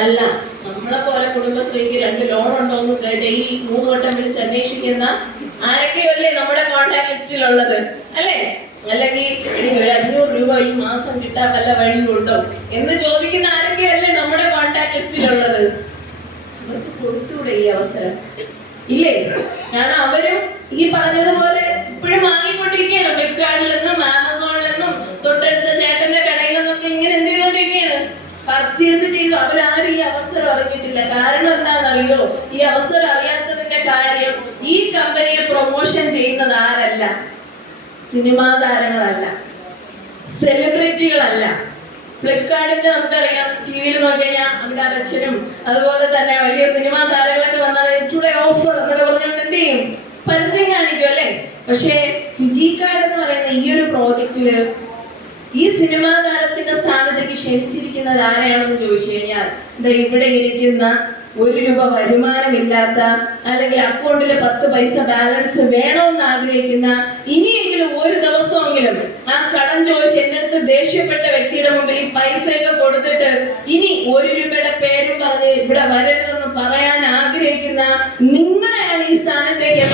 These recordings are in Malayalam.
അല്ല. നമ്മളെ പോലെ കുടുംബശ്രീക്ക് 2 ലോൺ ഉണ്ടോ എന്ന് ഡെയിലി 3 വട്ടം വിളിച്ച് അന്വേഷിക്കുന്ന ആരൊക്കെയല്ലേ നമ്മുടെ കോൺടാക്ട് ലിസ്റ്റിലുള്ളത്, അല്ലേ? അല്ലെങ്കിൽ ഒരു 500 രൂപ ഈ മാസം കിട്ടാൻ വല്ല വഴിയുണ്ടോ എന്ന് ചോദിക്കുന്ന ആരൊക്കെയല്ലേ നമ്മുടെ കോൺടാക്ട് ലിസ്റ്റിലുള്ളത്? അവർക്ക് കൊടുത്തൂടെ ഈ അവസരം? ഇല്ലേ? കാരണം അവരും ഈ പറഞ്ഞതുപോലെ ഇപ്പോഴും വാങ്ങിക്കൊണ്ടിരിക്കുകയാണ്. ഫ്ലിപ്കാർട്ടിൽ നിന്നും ആമസോണിൽ നിന്നും തൊട്ടടുത്ത ചേട്ടന്റെ കടയിൽ നിന്നൊക്കെ ഇങ്ങനെ എന്ത് ചെയ്തോണ്ടിരിക്കുകയാണ്? പർച്ചേസ് ചെയ്തു. അവരാരും ഈ അവസരം അറിഞ്ഞിട്ടില്ല. കാരണം എന്താണെന്നറിയോ? ഈ അവസരം അറിയാത്തതിന്റെ കാര്യം, ഈ കമ്പനിയെ പ്രൊമോഷൻ ചെയ്യുന്നത് ആരല്ല? സിനിമാ താരങ്ങളല്ല, സെലിബ്രിറ്റികളല്ല. ഫ്ലിപ്കാർട്ടിന്റെ നമുക്കറിയാം, ടിവിയിൽ നോക്കി കഴിഞ്ഞാൽ അമിതാഭ് ബച്ചനും അതുപോലെ തന്നെ വലിയ സിനിമാ താരങ്ങളൊക്കെ വന്നാൽ ടുഡേ ഓഫർ എന്നൊക്കെ പറഞ്ഞുകൊണ്ട് എന്ത് ചെയ്യും? പരസ്യം കാണിക്കും, അല്ലേ? പക്ഷേ ഫിജി കാർഡ് എന്ന് പറയുന്ന ഈ ഒരു പ്രോജക്റ്റില് ഈ സിനിമാ താരത്തിന്റെ സ്ഥാനത്തേക്ക് ക്ഷണിച്ചിരിക്കുന്നത് ആരെയാണെന്ന് ചോദിച്ചു കഴിഞ്ഞാൽ ഇവിടെ ഇരിക്കുന്ന 1 രൂപ വരുമാനമില്ലാത്ത, അല്ലെങ്കിൽ അക്കൗണ്ടിൽ 10 പൈസ ബാലൻസ് വേണമെന്ന് ആഗ്രഹിക്കുന്ന, ഇനിയെങ്കിലും ഒരു ദിവസമെങ്കിലും ആ കടം ചോദിച്ച് എന്റെ അടുത്ത് ദേഷ്യപ്പെട്ട വ്യക്തിയുടെ മുമ്പിൽ ഈ പൈസയൊക്കെ കൊടുത്തിട്ട് ഇനി 1 രൂപയുടെ പേരും പറഞ്ഞ് ഇവിടെ വരരുതെന്ന് പറയാൻ ആഗ്രഹിക്കുന്ന നിങ്ങളെയാണ് ഈ സ്ഥാനത്തേക്ക്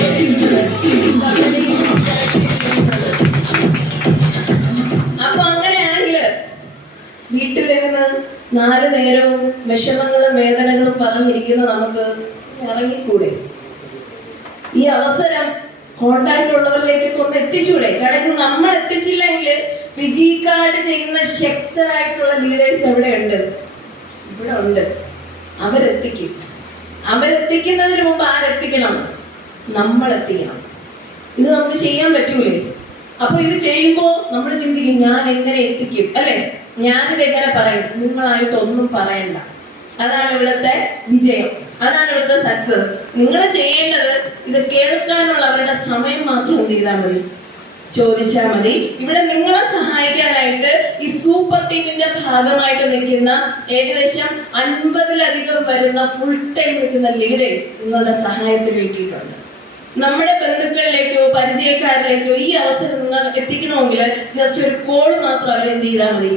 അപ്പൊ അങ്ങനെയാണെങ്കിൽ വീട്ടിലിരുന്ന് 4 നേരവും വിഷമങ്ങളും വേദനകളും പറഞ്ഞിരിക്കുന്ന നമുക്ക് ഇറങ്ങിക്കൂടെ? ഈ അവസരം കോണ്ടാക്ട് ഉള്ളവരിലേക്കൊക്കെ ഒന്ന് എത്തിച്ചൂടെ? കാരണം നമ്മൾ എത്തിച്ചില്ലെങ്കിൽ ഫിജി കാർഡ് ചെയ്യുന്ന ശക്തരായിട്ടുള്ള ലീഡേഴ്സ് എവിടെയുണ്ട്? ഇവിടെ ഉണ്ട്. അവരെത്തിക്കും. അവരെത്തിക്കുന്നതിന് മുമ്പ് ആരെത്തിക്കണം? നമ്മൾ എത്തിക്കണം. ഇത് നമുക്ക് ചെയ്യാൻ പറ്റൂലേ? അപ്പൊ ഇത് ചെയ്യുമ്പോൾ നമ്മൾ ചിന്തിക്കും, ഞാൻ എങ്ങനെ എത്തിക്കും, അല്ലെ? ഞാനിത് എങ്ങനെ പറയും? നിങ്ങളായിട്ട് ഒന്നും പറയണ്ട. അതാണ് ഇവിടുത്തെ വിജയം, അതാണ് ഇവിടുത്തെ സക്സസ്. നിങ്ങൾ ചെയ്യേണ്ടത് ഇത് കേൾക്കാനുള്ള അവരുടെ സമയം മാത്രം എന്ത് ചെയ്താൽ മതി? ചോദിച്ചാൽ മതി. ഇവിടെ നിങ്ങളെ സഹായിക്കാനായിട്ട് ഈ സൂപ്പർ ടീമിന്റെ ഭാഗമായിട്ട് നിൽക്കുന്ന ഏകദേശം 50-ലധികം വരുന്ന ഫുൾ ടൈം നിൽക്കുന്ന ലീഡേഴ്സ് നിങ്ങളുടെ സഹായത്തിന് വേണ്ടിയിട്ടുണ്ട്. നമ്മുടെ ബന്ധുക്കളിലേക്കോ പരിചയക്കാരിലേക്കോ ഈ അവസരം നിങ്ങൾ എത്തിക്കണമെങ്കിൽ ജസ്റ്റ് ഒരു കോൾ മാത്രം അവരെന്ത് ചെയ്താൽ മതി?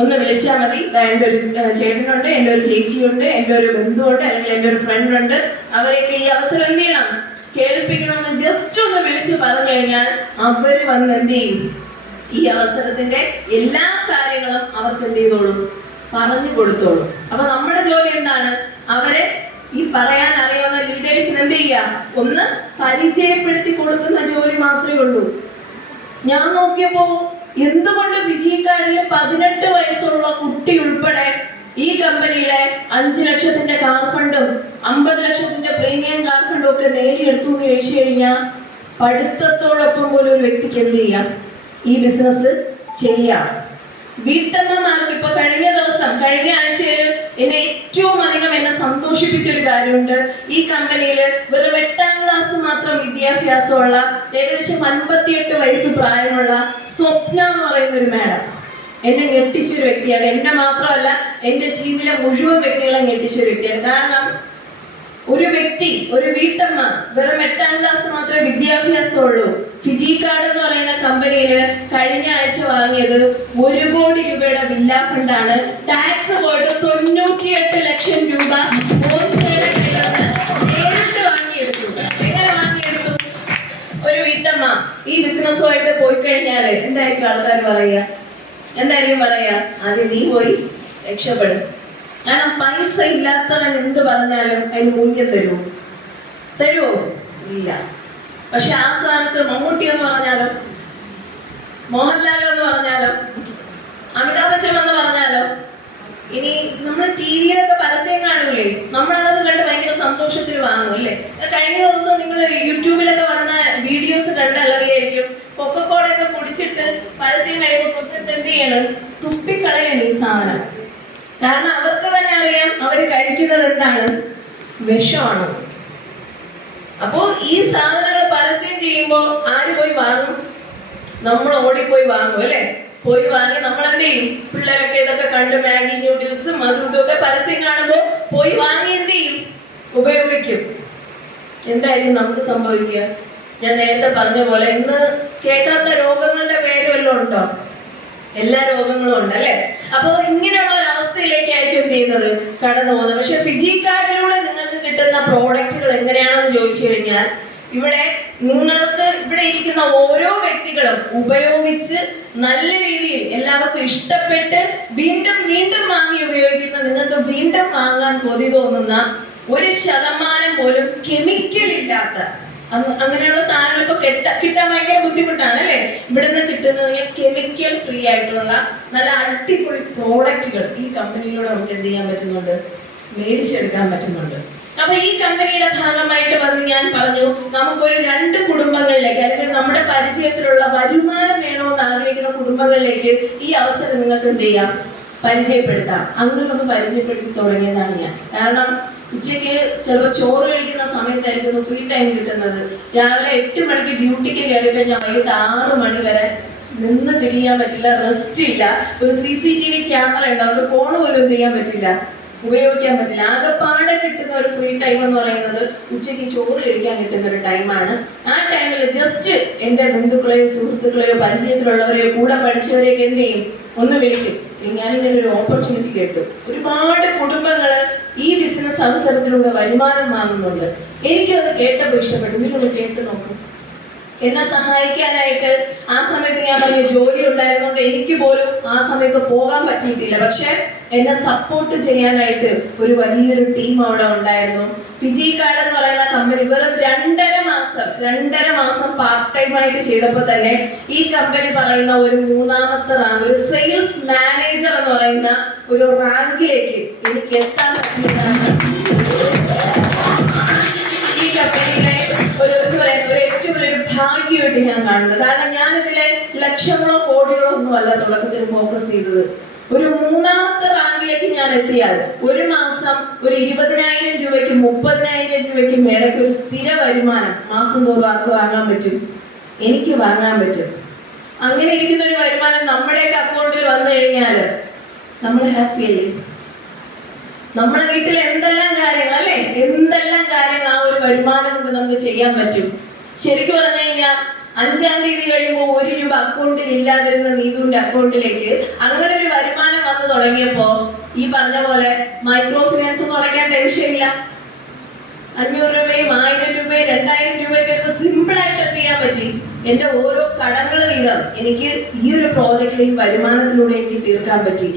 ഒന്ന് വിളിച്ചാൽ മതി. എൻ്റെ ഒരു ചേട്ടനുണ്ട്, എൻ്റെ ഒരു ചേച്ചിയുണ്ട്, എൻ്റെ ഒരു ബന്ധുവുണ്ട്, അല്ലെങ്കിൽ എൻ്റെ ഒരു ഫ്രണ്ട് ഉണ്ട്, അവരെയൊക്കെ ഈ അവസരം എന്ത് ചെയ്യണം? കേൾപ്പിക്കണമെന്ന് ജസ്റ്റ് ഒന്ന് വിളിച്ച് പറഞ്ഞു കഴിഞ്ഞാൽ അവർ വന്ന് എന്ത് ചെയ്യും? ഈ അവസരത്തിന്റെ എല്ലാ കാര്യങ്ങളും അവർക്ക് എന്ത് ചെയ്തോളും? പറഞ്ഞു കൊടുത്തോളും. അപ്പൊ നമ്മുടെ ജോലി എന്താണ്? അവരെ ഈ പറയാൻ അറിയാവുന്ന ലീഡേഴ്സിന് എന്ത് ചെയ്യാ? ഒന്ന് പരിചയപ്പെടുത്തി കൊടുക്കുന്ന ജോലി മാത്രമേ ഉള്ളൂ. ഞാൻ നോക്കിയപ്പോ എന്തുകൊണ്ട് ഫിജി കാർഡിൽ 18 വയസ്സുള്ള കുട്ടി ഉൾപ്പെടെ ഈ കമ്പനിയുടെ 5 ലക്ഷത്തിന്റെ കാർ ഫണ്ടും 50 ലക്ഷത്തിന്റെ പ്രീമിയം കാർ ഫണ്ടും ഒക്കെ നേടിയെടുത്തു എന്ന് ചോദിച്ചു കഴിഞ്ഞാൽ പഠിത്തത്തോടൊപ്പം പോലും ഒരു വ്യക്തിക്ക് എന്ത് ചെയ്യാം? ഈ ബിസിനസ് ചെയ്യാം. വീട്ടമ്മമാർക്ക് ഇപ്പൊ കഴിഞ്ഞ ആഴ്ചയിൽ എന്നെ ഏറ്റവും അധികം സന്തോഷിപ്പിച്ച ഒരു കാര്യമുണ്ട്. ഈ കമ്പനിയിൽ വെറും 8ാം ക്ലാസ് മാത്രം വിദ്യാഭ്യാസമുള്ള ഏകദേശം 58 വയസ്സ് പ്രായമുള്ള സ്വപ്ന എന്ന് പറയുന്ന ഒരു മാഡം എന്നെ ഞെട്ടിച്ചൊരു വ്യക്തിയാണ്. എന്നെ മാത്രമല്ല, എന്റെ ടീമിലെ മുഴുവൻ വ്യക്തികളെ ഞെട്ടിച്ചൊരു വ്യക്തിയാണ്. കാരണം ഒരു വീട്ടമ്മ വെറും 8ാം ക്ലാസ് മാത്രമേ വിദ്യാഭ്യാസമുള്ളൂ. ഫിജി കാർഡ് എന്ന് പറയുന്ന കമ്പനിയിൽ കഴിഞ്ഞ ആഴ്ച വാങ്ങിയത് 1 കോടി രൂപയുടെ വില്ല ഫണ്ടാണ്. ടാക്സ് പോയിട്ട് 98 ലക്ഷം രൂപ നേരിട്ട് വാങ്ങിയെടുത്തു. എങ്ങനെ വാങ്ങിയെടുത്തു? ഒരു വീട്ടമ്മ ഈ ബിസിനസ്സുമായിട്ട് പോയി കഴിഞ്ഞാൽ എന്തായിരിക്കും ആൾക്കാർ പറയുക? ആദ്യം നീ പോയി രക്ഷപ്പെടും. കാരണം പൈസ ഇല്ലാത്തവൻ എന്ത് പറഞ്ഞാലും അതിന് മൂല്യം തരുമോ? ഇല്ല. പക്ഷെ ആ സ്ഥാനത്ത് മമ്മൂട്ടി എന്ന് പറഞ്ഞാലോ, മോഹൻലാൽ എന്ന് പറഞ്ഞാലോ, അമിതാഭ് ബച്ചൻ എന്ന് പറഞ്ഞാലോ, ഇനി നമ്മൾ ടി വിയിലൊക്കെ പരസ്യം കാണൂലേ, നമ്മളതൊക്കെ കണ്ട് ഭയങ്കര സന്തോഷത്തിൽ വാങ്ങും, അല്ലേ? കഴിഞ്ഞ ദിവസം നിങ്ങൾ യൂട്യൂബിലൊക്കെ വന്ന വീഡിയോസ് കണ്ടറിയായിരിക്കും. കൊക്കക്കോളയൊക്കെ കുടിച്ചിട്ട് പരസ്യം കഴിയുമ്പോൾ കൊച്ചിട്ട് എന്ത് ചെയ്യണം? തുപ്പിക്കളയാണ് ഈ സാധനം. കാരണം അവർക്ക് തന്നെ അറിയാം അവർ കഴിക്കുന്നത് എന്താണ്? വിഷമാണ്. അപ്പോ ഈ സാധനങ്ങൾ പരസ്യം ചെയ്യുമ്പോൾ ആര് പോയി വാങ്ങും? നമ്മൾ ഓടിപ്പോയി വാങ്ങും, അല്ലെ? പോയി വാങ്ങി നമ്മൾ എന്ത് ചെയ്യും? പിള്ളേരൊക്കെ ഇതൊക്കെ കണ്ട് മാഗി നൂഡിൽസും അതും ഇതൊക്കെ പരസ്യം കാണുമ്പോൾ പോയി വാങ്ങി എന്ത് ചെയ്യും? ഉപയോഗിക്കും. എന്തായിരിക്കും നമുക്ക് സംഭവിക്കുക? ഞാൻ നേരത്തെ പറഞ്ഞ പോലെ ഇന്ന് കേൾക്കാത്ത രോഗങ്ങളുടെ പേര് വല്ലതും ഉണ്ടോ? എല്ലാ രോഗങ്ങളും ഉണ്ട്, അല്ലെ? അപ്പൊ ഇങ്ങനെയുള്ള ഒരു അവസ്ഥയിലേക്കായിരിക്കും എന്ത് ചെയ്യുന്നത്, കടന്നു പോകുന്നത്. പക്ഷെ ഫിജി കാർഡിലൂടെ നിങ്ങൾക്ക് കിട്ടുന്ന പ്രോഡക്റ്റുകൾ എങ്ങനെയാണെന്ന് ചോദിച്ചു കഴിഞ്ഞാൽ, ഇവിടെ നിങ്ങൾക്ക് ഇവിടെ ഇരിക്കുന്ന ഓരോ വ്യക്തികളും ഉപയോഗിച്ച് നല്ല രീതിയിൽ എല്ലാവർക്കും ഇഷ്ടപ്പെട്ട് വീണ്ടും വീണ്ടും വാങ്ങി ഉപയോഗിക്കുന്ന, നിങ്ങൾക്ക് വീണ്ടും വാങ്ങാൻ കൊതി തോന്നുന്ന 1% പോലും കെമിക്കൽ ഇല്ലാത്ത അങ്ങനെയുള്ള സാധനങ്ങൾ ഇപ്പൊ കിട്ടാൻ ഭയങ്കര ബുദ്ധിമുട്ടാണ് അല്ലേ? ഇവിടുന്ന് കിട്ടുന്നത് കെമിക്കൽ ഫ്രീ ആയിട്ടുള്ള നല്ല അടിപൊളി പ്രോഡക്റ്റുകൾ ഈ കമ്പനിയിലൂടെ നമുക്ക് എന്ത് ചെയ്യാൻ പറ്റുന്നുണ്ട്, മേടിച്ചെടുക്കാൻ പറ്റുന്നുണ്ട്. അപ്പൊ ഈ കമ്പനിയുടെ ഭാഗമായിട്ട് വന്ന് ഞാൻ പറഞ്ഞു, നമുക്കൊരു 2 കുടുംബങ്ങളിലേക്ക്, അല്ലെങ്കിൽ നമ്മുടെ പരിചയത്തിലുള്ള വരുമാനം വേണമെന്ന് ആഗ്രഹിക്കുന്ന കുടുംബങ്ങളിലേക്ക് ഈ അവസരം നിങ്ങൾക്ക് എന്ത് ചെയ്യാം, പരിചയപ്പെടുത്താം. അങ്ങനെ ഒന്ന് പരിചയപ്പെടുത്തി തുടങ്ങിയതാണ് ഞാൻ. കാരണം ഉച്ചയ്ക്ക് ചിലപ്പോൾ ചോറ് കഴിക്കുന്ന സമയത്തായിരിക്കുന്നു ഫ്രീ ടൈം കിട്ടുന്നത്. രാവിലെ 8 മണിക്ക് ഡ്യൂട്ടിക്ക് കയറി കഴിഞ്ഞാൽ വൈകിട്ട് 6 മണി വരെ നിന്ന് തിരിയാൻ പറ്റില്ല, റെസ്റ്റ് ഇല്ല. ഒരു CCTV ക്യാമറ ഉണ്ട്, അവർക്ക് ഫോൺ പോലും എന്ത് ചെയ്യാൻ പറ്റില്ല, ഉപയോഗിക്കാൻ പറ്റില്ല. ആകെപ്പാടെ കിട്ടുന്ന ഒരു ഫ്രീ ടൈം എന്ന് പറയുന്നത് ഉച്ചയ്ക്ക് ചോറ് കഴിക്കാൻ കിട്ടുന്ന ഒരു ടൈമാണ്. ആ ടൈമിൽ ജസ്റ്റ് എൻ്റെ ബന്ധുക്കളെയോ സുഹൃത്തുക്കളെയോ പരിചയത്തിലുള്ളവരെയോ കൂടെ പഠിച്ചവരെയൊക്കെ എന്ത് ചെയ്യും, ഒന്ന് വിളിക്കും. ഞാനിങ്ങനെ ഒരു ഓപ്പർച്യൂണിറ്റി കേട്ടു, ഒരുപാട് കുടുംബങ്ങൾ ഈ ബിസിനസ് അവസരത്തിലൂടെ വരുമാനം വാങ്ങുന്നുണ്ട്. എനിക്കും അത് കേട്ടപ്പോൾ ഇഷ്ടപ്പെട്ടു. നിങ്ങൾ കേട്ട് നോക്കും. എന്നെ സഹായിക്കാനായിട്ട് ആ സമയത്ത് ഞാൻ പറഞ്ഞ ജോലി ഉണ്ടായിരുന്നുകൊണ്ട് എനിക്ക് പോലും ആ സമയത്ത് പോകാൻ പറ്റിയിട്ടില്ല. പക്ഷെ എന്നെ സപ്പോർട്ട് ചെയ്യാനായിട്ട് ഒരു വലിയൊരു ടീം അവിടെ ഉണ്ടായിരുന്നു. ഫിജി കാർഡ് എന്ന് പറയുന്ന കമ്പനി വെറും 2.5 മാസം പാർട്ട് ടൈം ആയിട്ട് ചെയ്തപ്പോൾ തന്നെ ഈ കമ്പനി പറയുന്ന ഒരു 3ാമത്തെ റാങ്ക്, ഒരു സെയിൽസ് മാനേജർ എന്ന് പറയുന്ന ഒരു റാങ്കിലേക്ക് എനിക്ക് എത്താൻ പറ്റിയതാണ് ഈ കമ്പനിയിലെ ഒരു ഏറ്റവും വലിയൊരു ഭാഗ്യമായിട്ട് ഞാൻ കാണുന്നത്. കാരണം ഞാൻ ഇതിലെ ലക്ഷങ്ങളോ കോടികളോ ഒന്നും അല്ല തുടക്കത്തിൽ ഫോക്കസ് ചെയ്തത്. ഒരു 3ാമത്തെ റാങ്കിലേക്ക് ഞാൻ എത്തിയാൽ ഒരു മാസം ഒരു 20,000 രൂപയ്ക്കും 30,000 രൂപയ്ക്കും ഇടയ്ക്ക് ഒരു സ്ഥിര വരുമാനം മാസം തോറും ആർക്ക് വാങ്ങാൻ പറ്റും, എനിക്ക് വാങ്ങാൻ പറ്റും. അങ്ങനെ ഇരിക്കുന്ന ഒരു വരുമാനം നമ്മുടെയൊക്കെ അക്കൗണ്ടിൽ വന്നു കഴിഞ്ഞാൽ നമ്മൾ ഹാപ്പി അല്ലേ? നമ്മളെ വീട്ടിൽ എന്തെല്ലാം കാര്യങ്ങൾ അല്ലേ, എന്തെല്ലാം കാര്യങ്ങൾ ആ ഒരു വരുമാനം കൊണ്ട് നമുക്ക് ചെയ്യാൻ പറ്റും. ശരിക്കും പറഞ്ഞു കഴിഞ്ഞാൽ 5-ാം തീയതി കഴിയുമ്പോൾ 1 രൂപ അക്കൗണ്ടിൽ ഇല്ലാതിരുന്ന നീതുവിന്റെ അക്കൗണ്ടിലേക്ക് അങ്ങനെ ഒരു വരുമാനം വന്നു തുടങ്ങിയപ്പോ ഈ പറഞ്ഞ പോലെ മൈക്രോ ഫിനാൻസ് ഒന്നും അടയ്ക്കാൻ ടെൻഷൻ ഇല്ല. 500 രൂപയും 1000 രൂപയും 2000 രൂപയൊക്കെ എടുത്ത് സിമ്പിൾ ആയിട്ട് എന്ത് ചെയ്യാൻ പറ്റി. എന്റെ ഓരോ കടങ്ങൾ വീതം എനിക്ക് ഈ ഒരു പ്രോജക്റ്റിൽ ഈ വരുമാനത്തിലൂടെ എനിക്ക് തീർക്കാൻ പറ്റി.